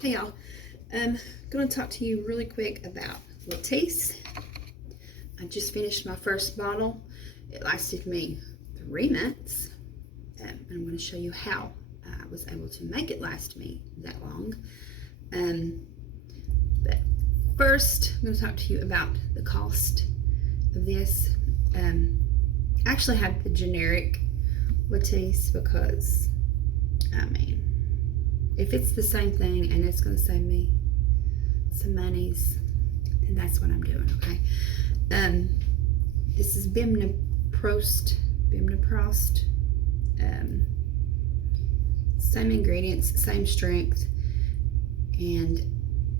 Hey y'all, I'm going to talk to you really quick about Latisse. I just finished my first bottle. It lasted me 3 months. I'm going to show you how I was able to make it last me that long. But first, I'm going to talk to you about the cost of this. I actually have the generic Latisse because, I mean, if it's the same thing and it's going to save me some monies, then that's what I'm doing, okay? This is Bimatoprost. Same ingredients, same strength, and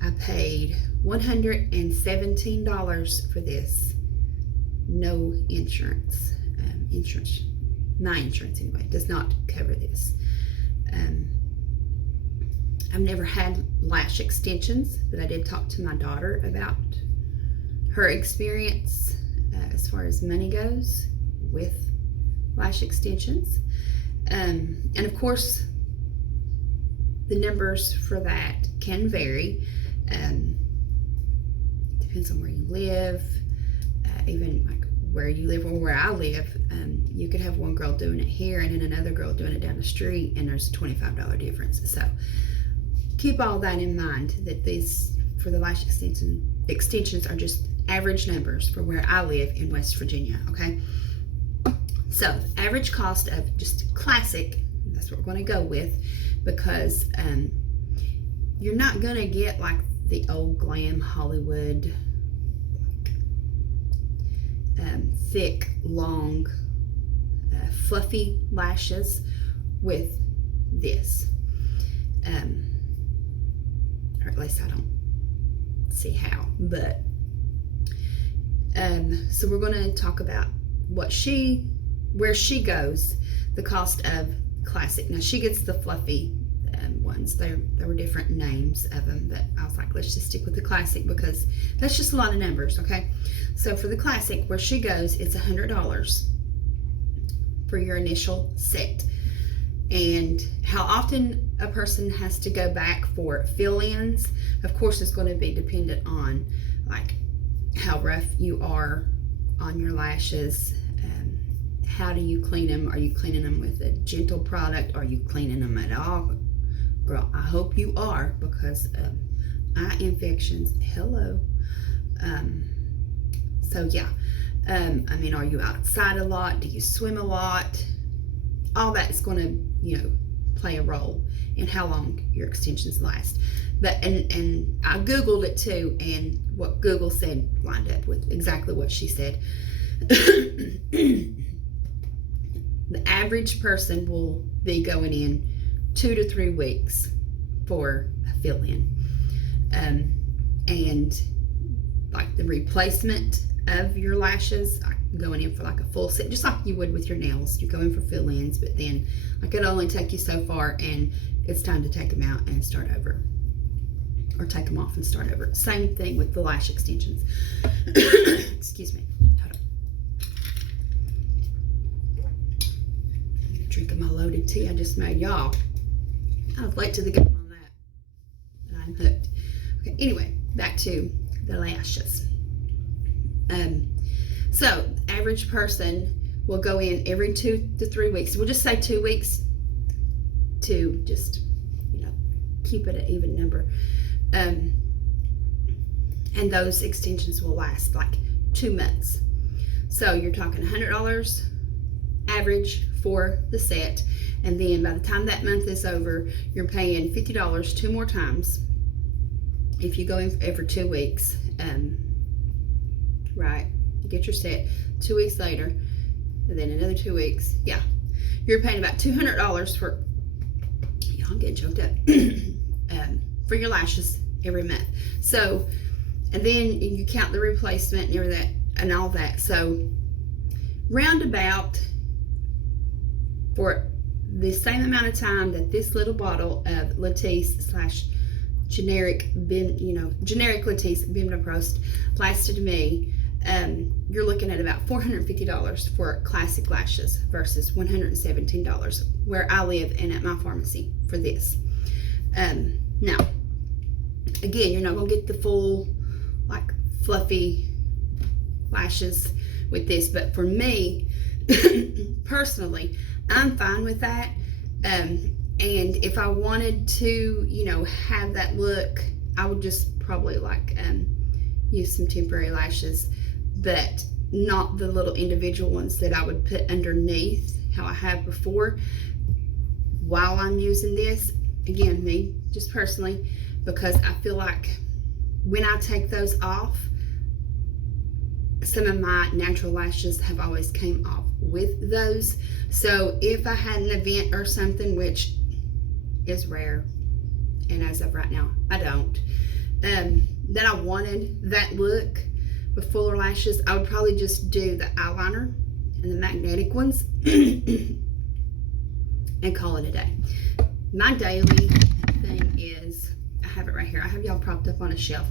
I paid $117 for this. No insurance. My insurance anyway does not cover this. I've never had lash extensions, but I did talk to my daughter about her experience as far as money goes with lash extensions. And of course, the numbers for that can vary. Depends on where you live, even like where you live or where I live. You could have one girl doing it here and then another girl doing it down the street, and there's a $25 difference. So keep all that in mind, that these for the lash extensions are just average numbers for where I live in West Virginia, okay? So average cost of just classic, that's what we're going to go with, because you're not going to get like the old glam Hollywood thick, long, fluffy lashes with this. Or at least I don't see how, but so we're going to talk about where she goes, the cost of classic. Now she gets the fluffy ones. There were different names of them, but I was like, let's just stick with the classic because that's just a lot of numbers, okay? So for the classic, where she goes, it's $100 for your initial set. And how often a person has to go back for fill-ins, of course, is going to be dependent on like how rough you are on your lashes. How do you clean them? Are you cleaning them with a gentle product? Are you cleaning them at all? Girl, I hope you are, because eye infections, hello. So yeah, I mean, are you outside a lot? Do you swim a lot? All that is going to, play a role in how long your extensions last. But and I Googled it too, and what Google said lined up with exactly what she said. The average person will be going in 2 to 3 weeks for a fill-in. And like the replacement of your lashes, going in for like a full set, just like you would with your nails. You go in for fill-ins, but then like it'll only take you so far, and it's time to take them out and start over, or take them off and start over. Same thing with the lash extensions. Excuse me. Hold on. I'm drinking my loaded tea I just made, y'all. I was late to the game on that, but I'm hooked. Okay, anyway, back to the lashes. So average person will go in every 2 to 3 weeks. We'll just say 2 weeks to just, keep it an even number. And those extensions will last like 2 months. So you're talking $100 average for the set. And then by the time that month is over, you're paying $50 2 more times if you go in every 2 weeks. Right, you get your set 2 weeks later, and then another 2 weeks. Yeah, you're paying about $200 for, I'm getting choked up, for your lashes every month. So, and then you count the replacement and all that. So roundabout, for the same amount of time that this little bottle of Latisse / generic Latisse Bimatoprost lasted me, you're looking at about $450 for classic lashes versus $117 where I live and at my pharmacy for this. Now, Again, you're not going to get the full, like, fluffy lashes with this. But for me, personally, I'm fine with that. And if I wanted to, you know, have that look, I would just probably, like, use some temporary lashes, but not the little individual ones that I would put underneath how I have before while I'm using this. Again, me, just personally, because I feel like when I take those off, some of my natural lashes have always came off with those. So if I had an event or something, which is rare, and as of right now, I don't, that I wanted that look with fuller lashes, I would probably just do the eyeliner and the magnetic ones and call it a day. My daily thing is, I have it right here. I have y'all propped up on a shelf,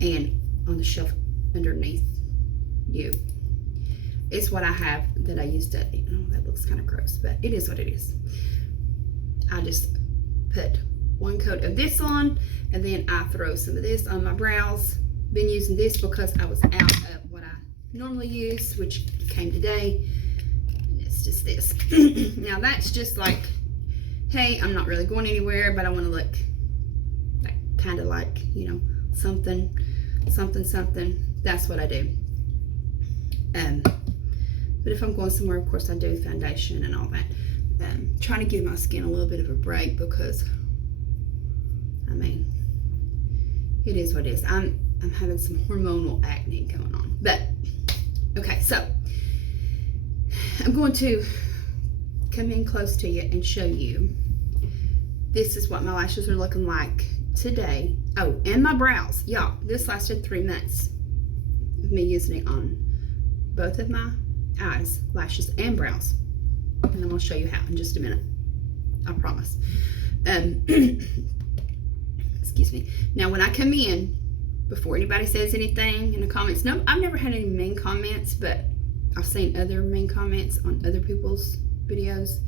and on the shelf underneath you is what I have that I used to, oh, that looks kind of gross, but it is what it is. I just put one coat of this on, and then I throw some of this on my brows. Been using this because I was out of what I normally use, which came today, and it's just this. Now that's just like, hey, I'm not really going anywhere, but I want to look like, kind of like, you know, something. That's what I do. But if I'm going somewhere, of course I do foundation and all that. Trying to give my skin a little bit of a break because, I mean, it is what it is. I'm having some hormonal acne going on. But, okay, so I'm going to come in close to you and show you. This is what my lashes are looking like today. Oh, and my brows. Y'all, this lasted 3 months of me using it on both of my eyes, lashes, and brows. And I'm going to show you how in just a minute. I promise. Excuse me. Now, when I come in, before anybody says anything in the comments, no, I've never had any mean comments, but I've seen other mean comments on other people's videos.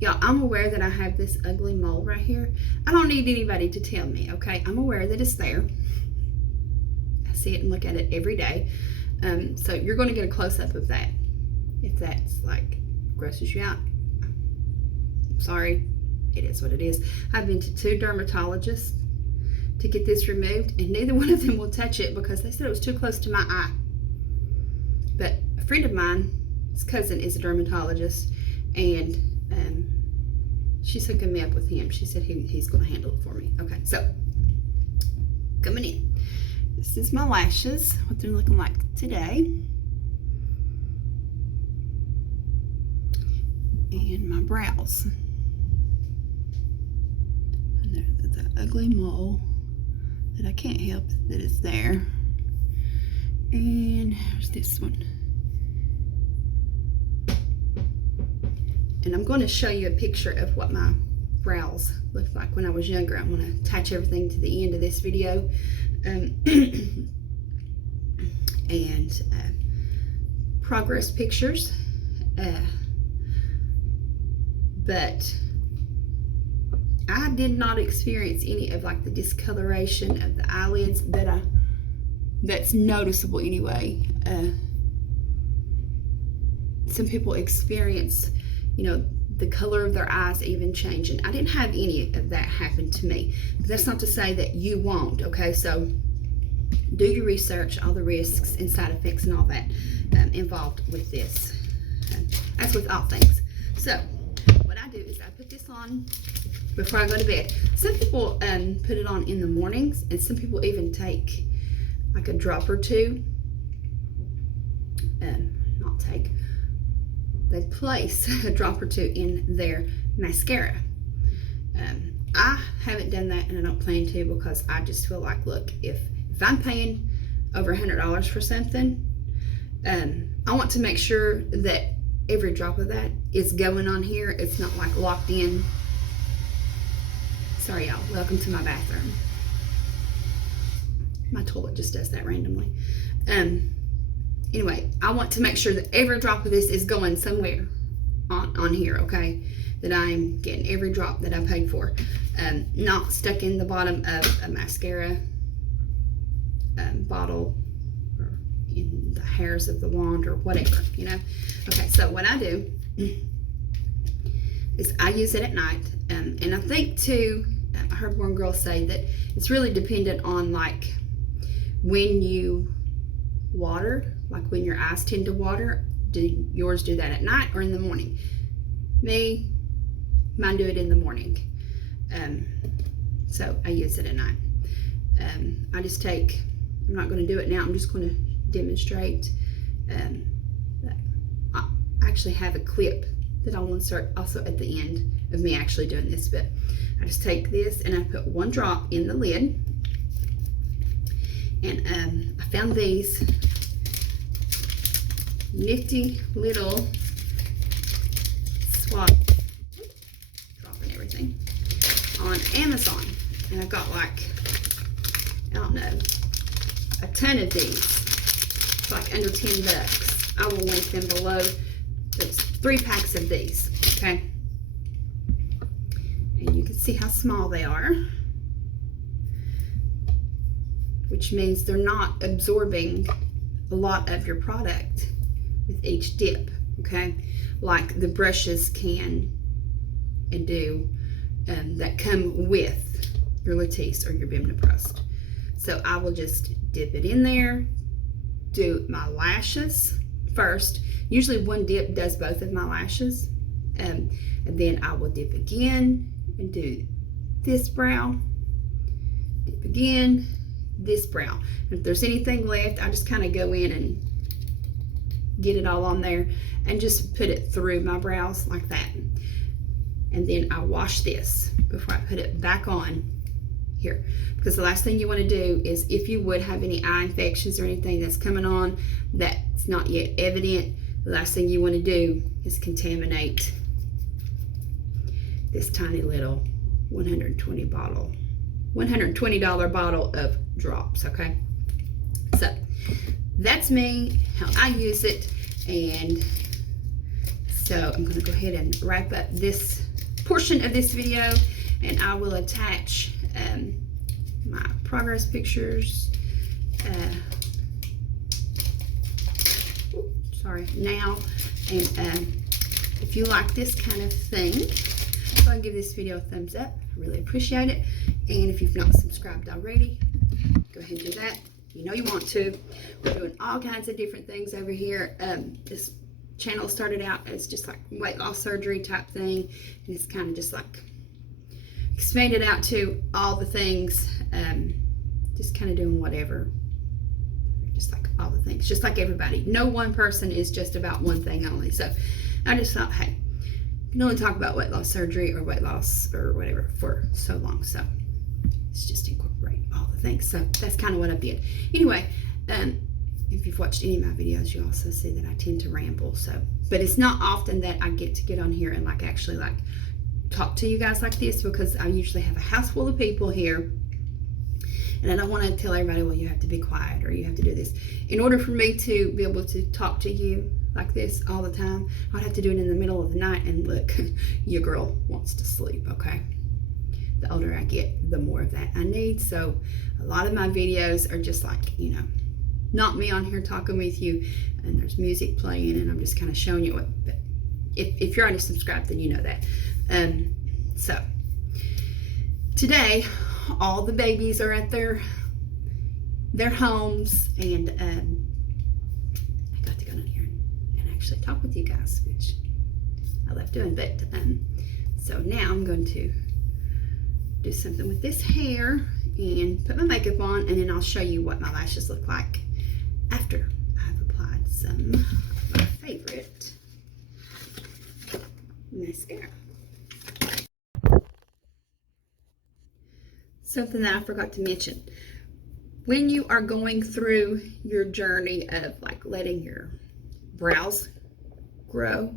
Y'all, I'm aware that I have this ugly mole right here. I don't need anybody to tell me, okay? I'm aware that it's there. I see it and look at it every day. So you're going to get a close-up of that. If that's, like, grosses you out, I'm sorry. It is what it is. I've been to 2 dermatologists to get this removed, and neither one of them will touch it because they said it was too close to my eye. But a friend of mine, his cousin, is a dermatologist, and she's hooking me up with him. She said he's going to handle it for me. Okay, so coming in. This is my lashes, what they're looking like today. And my brows. And there's that ugly mole that I can't help that is there. And there's this one. And I'm going to show you a picture of what my brows looked like when I was younger. I'm going to attach everything to the end of this video. And progress pictures. But I did not experience any of like the discoloration of the eyelids that's noticeable anyway. Some people experience, you know, the color of their eyes even changing. I didn't have any of that happen to me. But that's not to say that you won't, okay? So do your research, all the risks and side effects and all that involved with this. As with all things. So what I do is I put this on before I go to bed. Some people put it on in the mornings, and some people even take like a drop or two. They place a drop or two in their mascara. I haven't done that, and I don't plan to, because I just feel like, look, if I'm paying over $100 for something, I want to make sure that every drop of that is going on here. It's not like locked in. Sorry, y'all. Welcome to my bathroom. My toilet just does that randomly. Anyway, I want to make sure that every drop of this is going somewhere on here, okay? That I'm getting every drop that I paid for. not stuck in the bottom of a mascara bottle or in the hairs of the wand or whatever, you know. Okay, so what I do is I use it at night, and I think too, I heard one girl say that it's really dependent on like when you water, like when your eyes tend to water. Do yours do that at night or in the morning? Mine do it in the morning. So I use it at night. I just take, I'm not going to do it now, I'm just going to demonstrate. I actually have a clip that I'll insert also at the end of me actually doing this, but I just take this and I put one drop in the lid, and I found these nifty little swap, dropping everything, on Amazon, and I got like, I don't know, a ton of these. It's like under $10. I will link them below. There's 3 packs of these, okay? And you can see how small they are, which means they're not absorbing a lot of your product with each dip, okay? Like the brushes can and do that come with your Latisse or your Bimatoprost. So I will just dip it in there, do my lashes first. Usually one dip does both of my lashes, and then I will dip again and do this brow, dip again, this brow. And if there's anything left, I just kind of go in and get it all on there and just put it through my brows like that. And then I wash this before I put it back on here, because the last thing you want to do is, if you would have any eye infections or anything that's coming on that's not yet evident, the last thing you want to do is contaminate this tiny little $120 bottle of drops, okay? So that's me, how I use it. And so I'm going to go ahead and wrap up this portion of this video, and I will attach my progress pictures now. And if you like this kind of thing, go and give this video a thumbs up. I really appreciate it. And if you've not subscribed already, go ahead and do that. You know you want to. We're doing all kinds of different things over here. This channel started out as just like weight loss surgery type thing, and it's kind of just like expanded out to all the things, just kind of doing whatever, just like all the things, just like everybody. No one person is just about one thing only. So I just thought, hey, you can only talk about weight loss surgery or weight loss or whatever for so long, so let's just incorporate all the things. So that's kind of what I did. Anyway, if you've watched any of my videos, you also see that I tend to ramble. So, but it's not often that I get to get on here and like actually like talk to you guys like this, because I usually have a house full of people here, and I don't want to tell everybody, well, you have to be quiet or you have to do this. In order for me to be able to talk to you like this all the time, I'd have to do it in the middle of the night, and look, your girl wants to sleep, okay? The older I get, the more of that I need. So a lot of my videos are just like, you know, not me on here talking with you, and there's music playing, and I'm just kind of showing you what, but if you're already subscribed, then you know that. So today, all the babies are at their homes, and I got to go in here and actually talk with you guys, which I love doing. But so now I'm going to do something with this hair and put my makeup on, and then I'll show you what my lashes look like after I've applied some of my favorite mascara. Something that I forgot to mention, when you are going through your journey of like letting your brows grow,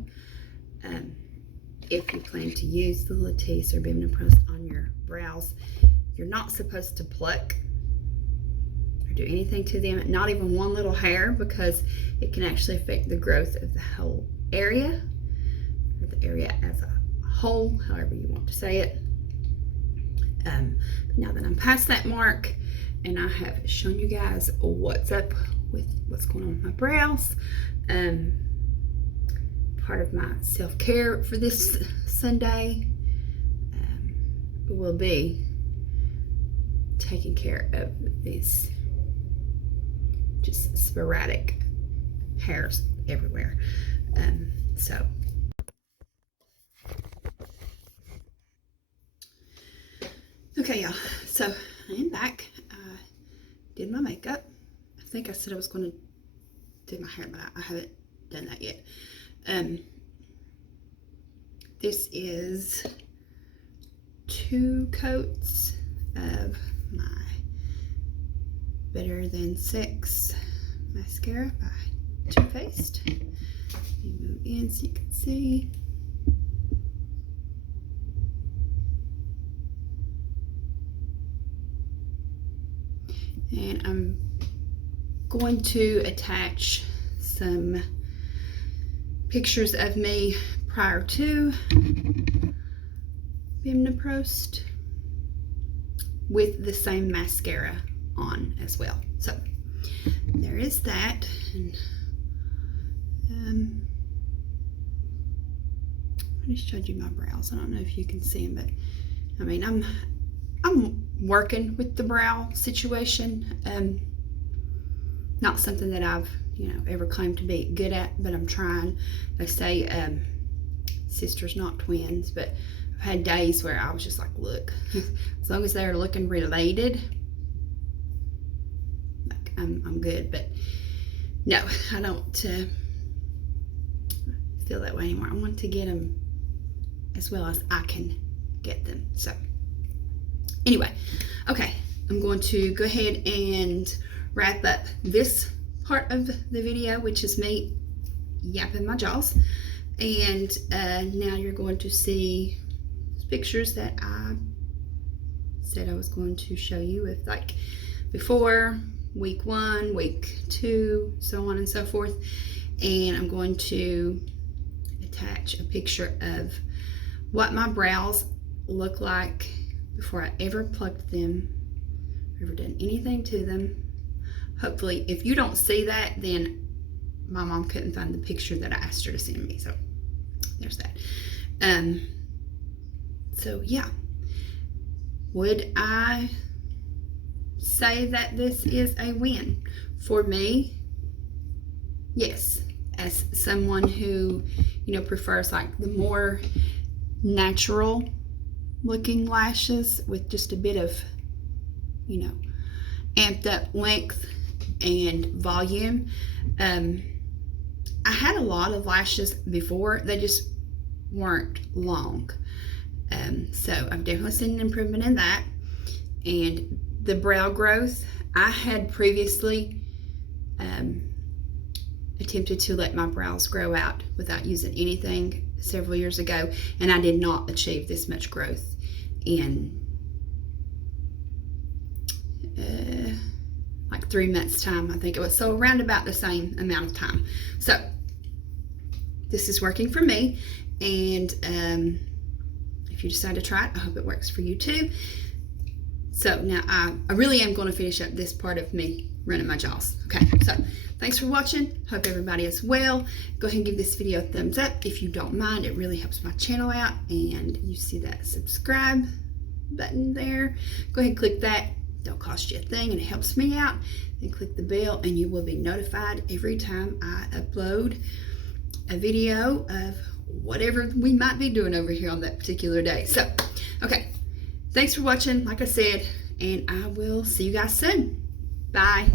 if you plan to use the Latisse or Bimatoprost on your brows, you're not supposed to pluck or do anything to them, not even one little hair, because it can actually affect the growth of the whole area, or the area as a whole, however you want to say it. But now that I'm past that mark and I have shown you guys what's up with what's going on with my brows, part of my self-care for this Sunday will be taking care of these just sporadic hairs everywhere. So okay, y'all, so I am back. I did my makeup. I think I said I was going to do my hair, but I haven't done that yet. This is 2 coats of my Better Than Sex mascara by Too Faced. Let me move in so you can see. And I'm going to attach some pictures of me prior to Bimatoprost with the same mascara on as well. So there is that. And I just showed you my brows. I don't know if you can see them, but I mean, I'm working with the brow situation. Not something that I've ever claimed to be good at, but I'm trying. They say sisters not twins, but I've had days where I was just like, look, as long as they're looking related, like I'm good. But no, I don't feel that way anymore. I want to get them as well as I can get them. So anyway, okay, I'm going to go ahead and wrap up this part of the video, which is me yapping my jaws. And now you're going to see pictures that I said I was going to show you, with like before week 1, week 2, so on and so forth. And I'm going to attach a picture of what my brows look like before I ever plucked them, ever done anything to them. Hopefully, if you don't see that, then my mom couldn't find the picture that I asked her to send me. So there's that. So yeah, would I say that this is a win for me? Yes, as someone who prefers like the more natural looking lashes with just a bit of amped up length and volume. I had a lot of lashes before, they just weren't long. So I've definitely seen an improvement in that. And the brow growth, I had previously attempted to let my brows grow out without using anything several years ago, and I did not achieve this much growth in like 3 months time, I think it was. So around about the same amount of time. So this is working for me, and if you decide to try it, I hope it works for you too. So now I really am going to finish up this part of me running my jaws. Okay, so thanks for watching. Hope everybody is well. Go ahead and give this video a thumbs up if you don't mind. It really helps my channel out. And you see that subscribe button there. Go ahead and click that. Don't cost you a thing, and it helps me out. And click the bell, and you will be notified every time I upload a video of whatever we might be doing over here on that particular day. So, okay. Thanks for watching, like I said, and I will see you guys soon. Bye.